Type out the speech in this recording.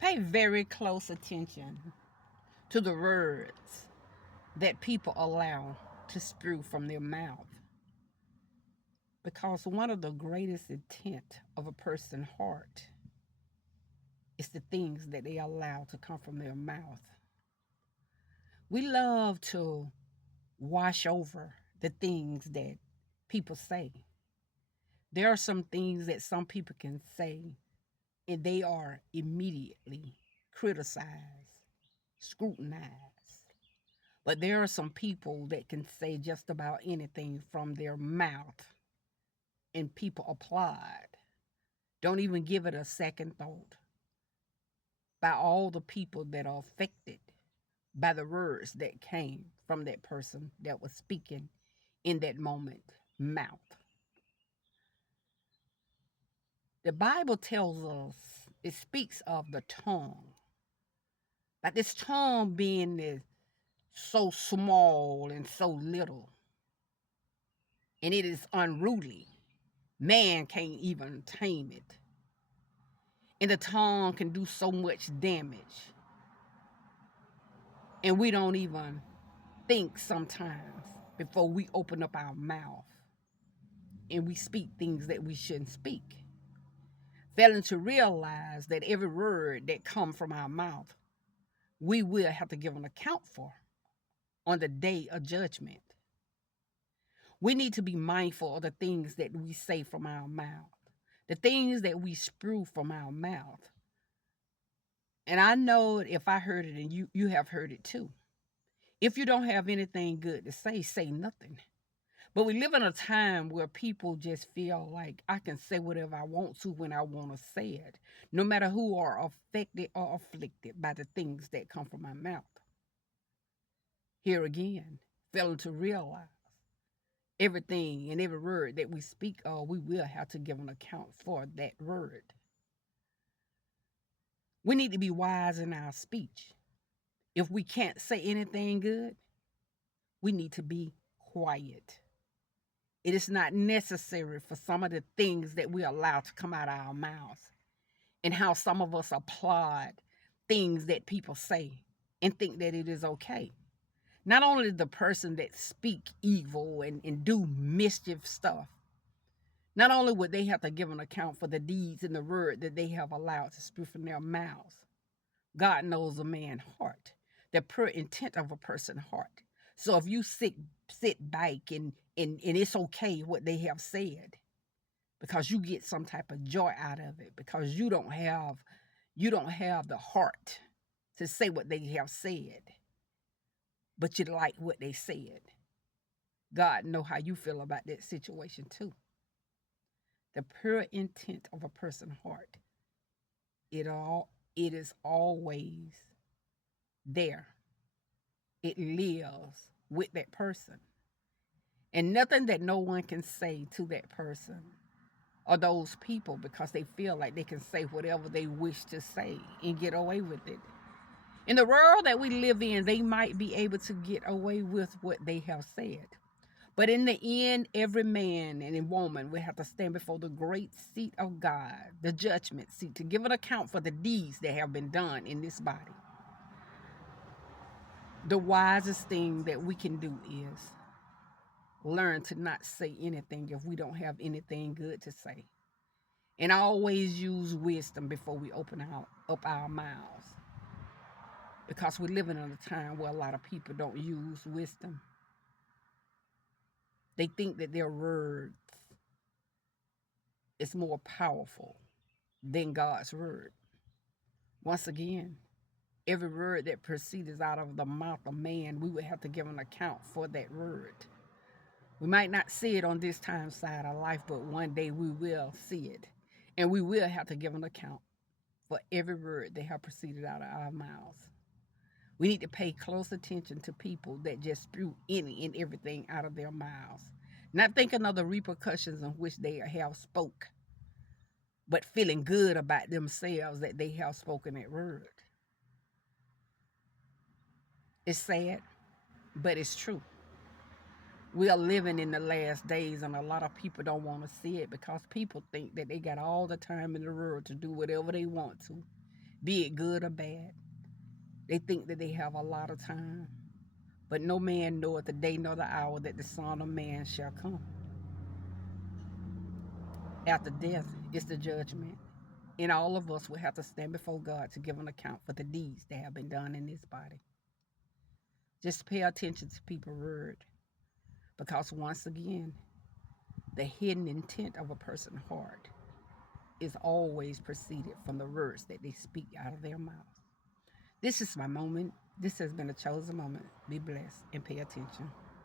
Pay very close attention to the words that people allow to spew from their mouth, because one of the greatest intent of a person's heart is the things that they allow to come from their mouth. We love to wash over the things that people say. There are some things that some people can say and they are immediately criticized, scrutinized. But there are some people that can say just about anything from their mouth and people applaud. Don't even give it a second thought by all the people that are affected by the words that came from that person that was speaking in that moment mouth. The Bible tells us, it speaks of the tongue, but this tongue being so small and so little, and it is unruly. Man can't even tame it. And the tongue can do so much damage. And we don't even think sometimes before we open up our mouth and we speak things that we shouldn't speak. Failing to realize that every word that comes from our mouth, we will have to give an account for on the day of judgment. We need to be mindful of the things that we say from our mouth, the things that we spew from our mouth. And I know if I heard it and you have heard it too. If you don't have anything good to say nothing. But we live in a time where people just feel like I can say whatever I want to when I want to say it, no matter who are affected or afflicted by the things that come from my mouth. Here again, failing to realize everything and every word that we speak of, we will have to give an account for that word. We need to be wise in our speech. If we can't say anything good, we need to be quiet. It is not necessary for some of the things that we allow to come out of our mouths and how some of us applaud things that people say and think that it is okay. Not only the person that speak evil and do mischief stuff, not only would they have to give an account for the deeds and the word that they have allowed to spew from their mouths. God knows a man's heart, the pure intent of a person's heart. So if you sit back and it's okay what they have said, because you get some type of joy out of it, because you don't have the heart to say what they have said, but you like what they said. God know how you feel about that situation too. The pure intent of a person's heart, it is always there. It lives with that person. And nothing that no one can say to that person or those people, because they feel like they can say whatever they wish to say and get away with it. In the world that we live in, they might be able to get away with what they have said. But in the end, every man and woman will have to stand before the great seat of God, the judgment seat, to give an account for the deeds that have been done in this body. The wisest thing that we can do is learn to not say anything if we don't have anything good to say. And always use wisdom before we open up our mouths. Because we're living in a time where a lot of people don't use wisdom. They think that their words is more powerful than God's word. Once again, every word that proceeds out of the mouth of man, we would have to give an account for that word. We might not see it on this time side of life, but one day we will see it. And we will have to give an account for every word that have proceeded out of our mouths. We need to pay close attention to people that just spew any and everything out of their mouths, not thinking of the repercussions in which they have spoke, but feeling good about themselves that they have spoken that word. It's sad, but it's true. We are living in the last days, and a lot of people don't want to see it because people think that they got all the time in the world to do whatever they want to. be it good or bad. They think that they have a lot of time, but no man knoweth the day nor the hour that the Son of Man shall come. After death is the judgment, and all of us will have to stand before God to give an account for the deeds that have been done in this body. Just pay attention to people's word, because once again, the hidden intent of a person's heart is always preceded from the words that they speak out of their mouth. This is my moment. This has been a chosen moment. Be blessed and pay attention.